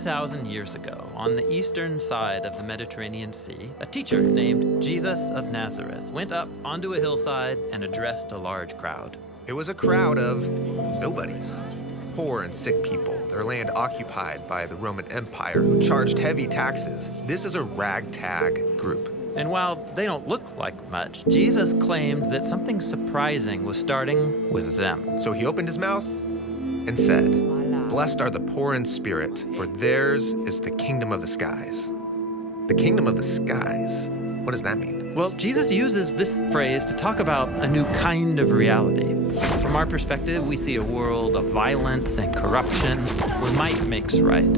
2,000 years ago, on the eastern side of the Mediterranean Sea, a teacher named Jesus of Nazareth went up onto a hillside and addressed a large crowd. It was a crowd of nobodies. Poor and sick people, their land occupied by the Roman Empire, who charged heavy taxes. This is a ragtag group. And while they don't look like much, Jesus claimed that something surprising was starting with them. So he opened his mouth and said, "Blessed are the poor in spirit, for theirs is the kingdom of the skies." The kingdom of the skies? What does that mean? Well, Jesus uses this phrase to talk about a new kind of reality. From our perspective, we see a world of violence and corruption where might makes right.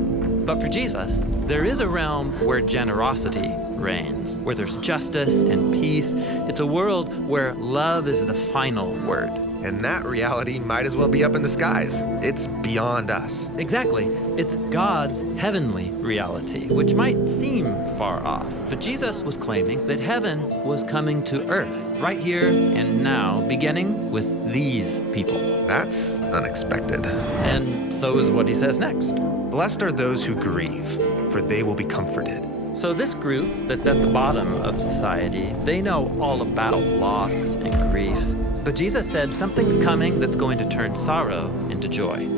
But for Jesus, there is a realm where generosity reigns, where there's justice and peace. It's a world where love is the final word. And that reality might as well be up in the skies. It's beyond us. Exactly. It's God's heavenly reality, which might seem far off. But Jesus was claiming that heaven was coming to earth, right here and now, beginning with these people. That's unexpected. And so is what he says next. Blessed are those who grieve, for they will be comforted. So this group that's at the bottom of society, they know all about loss and grief. But Jesus said something's coming that's going to turn sorrow into joy.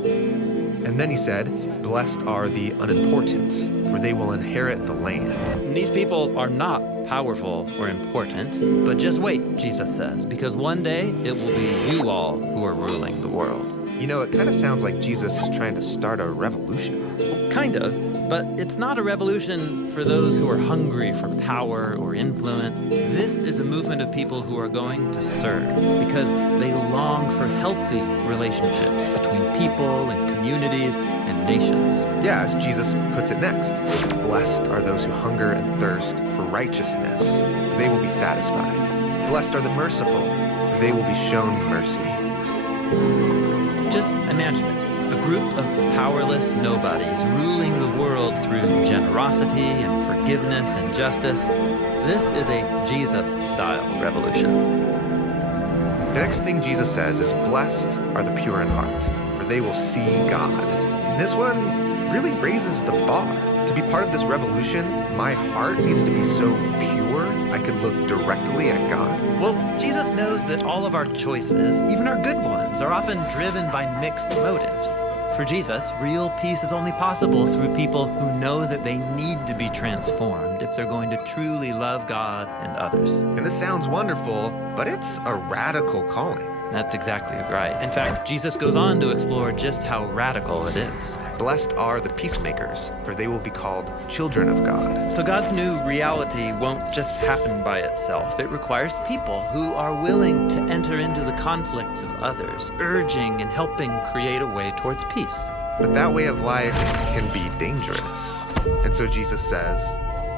And then he said, "Blessed are the unimportant, for they will inherit the land." And these people are not powerful or important, but just wait, Jesus says, because one day it will be you all who are ruling the world. You know, it kind of sounds like Jesus is trying to start a revolution. Well, kind of, but it's not a revolution for those who are hungry for power or influence. This is a movement of people who are going to serve because they long for healthy relationships between people and communities and nations. Yeah, as Jesus puts it next, blessed are those who hunger and thirst for righteousness. They will be satisfied. Blessed are the merciful, for they will be shown mercy. Just imagine it, a group of powerless nobodies ruling the world through generosity and forgiveness and justice. This is a Jesus-style revolution. The next thing Jesus says is, blessed are the pure in heart, for they will see God. And this one really raises the bar. To be part of this revolution, my heart needs to be so pure I could look directly at God. Well, Jesus knows that all of our choices, even our good ones, are often driven by mixed motives. For Jesus, real peace is only possible through people who know that they need to be transformed if they're going to truly love God and others. And this sounds wonderful, but it's a radical calling. That's exactly right. In fact, Jesus goes on to explore just how radical it is. Blessed are the peacemakers, for they will be called children of God. So God's new reality won't just happen by itself. It requires people who are willing to enter into the conflicts of others, urging and helping create a way towards peace. But that way of life can be dangerous. And so Jesus says,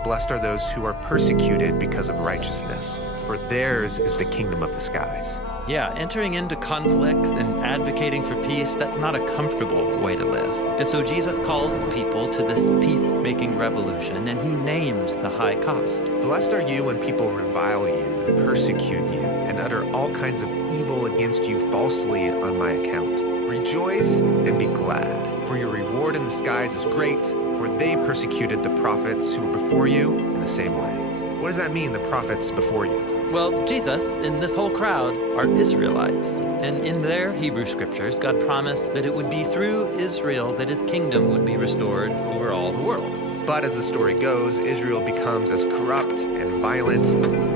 blessed are those who are persecuted because of righteousness, for theirs is the kingdom of the skies. Yeah, entering into conflicts and advocating for peace, that's not a comfortable way to live. And so Jesus calls people to this peacemaking revolution, and he names the high cost. Blessed are you when people revile you and persecute you and utter all kinds of evil against you falsely on my account. Rejoice and be glad, for your reward in the skies is great, for they persecuted the prophets who were before you in the same way. What does that mean, the prophets before you? Well, Jesus and this whole crowd are Israelites. And in their Hebrew scriptures, God promised that it would be through Israel that his kingdom would be restored over all the world. But as the story goes, Israel becomes as corrupt and violent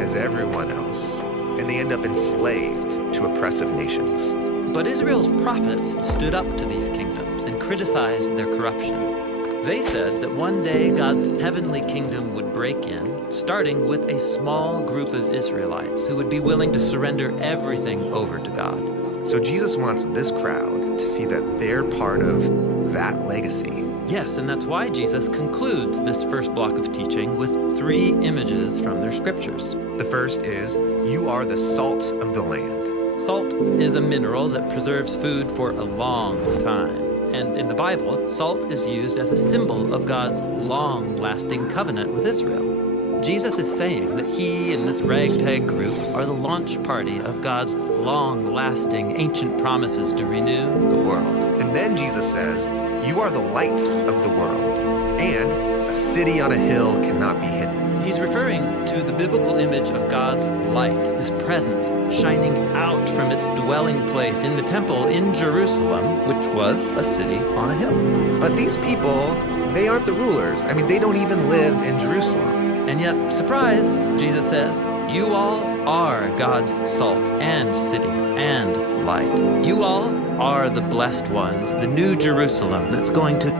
as everyone else, and they end up enslaved to oppressive nations. But Israel's prophets stood up to these kingdoms and criticized their corruption. They said that one day God's heavenly kingdom would break in, starting with a small group of Israelites who would be willing to surrender everything over to God. So Jesus wants this crowd to see that they're part of that legacy. Yes, and that's why Jesus concludes this first block of teaching with 3 images from their scriptures. The first is, you are the salt of the land. Salt is a mineral that preserves food for a long time. And in the Bible, salt is used as a symbol of God's long-lasting covenant with Israel. Jesus is saying that he and this ragtag group are the launch party of God's long-lasting ancient promises to renew the world. And then Jesus says, You are the lights of the world, and a city on a hill cannot be hidden. He's referring to the biblical image of God's light, his presence shining out from its dwelling place in the temple in Jerusalem, which was a city on a hill. But these people, they aren't the rulers. I mean, they don't even live in Jerusalem. And yet, surprise, Jesus says, you all are God's salt and city and light. You all are the blessed ones, the new Jerusalem that's going to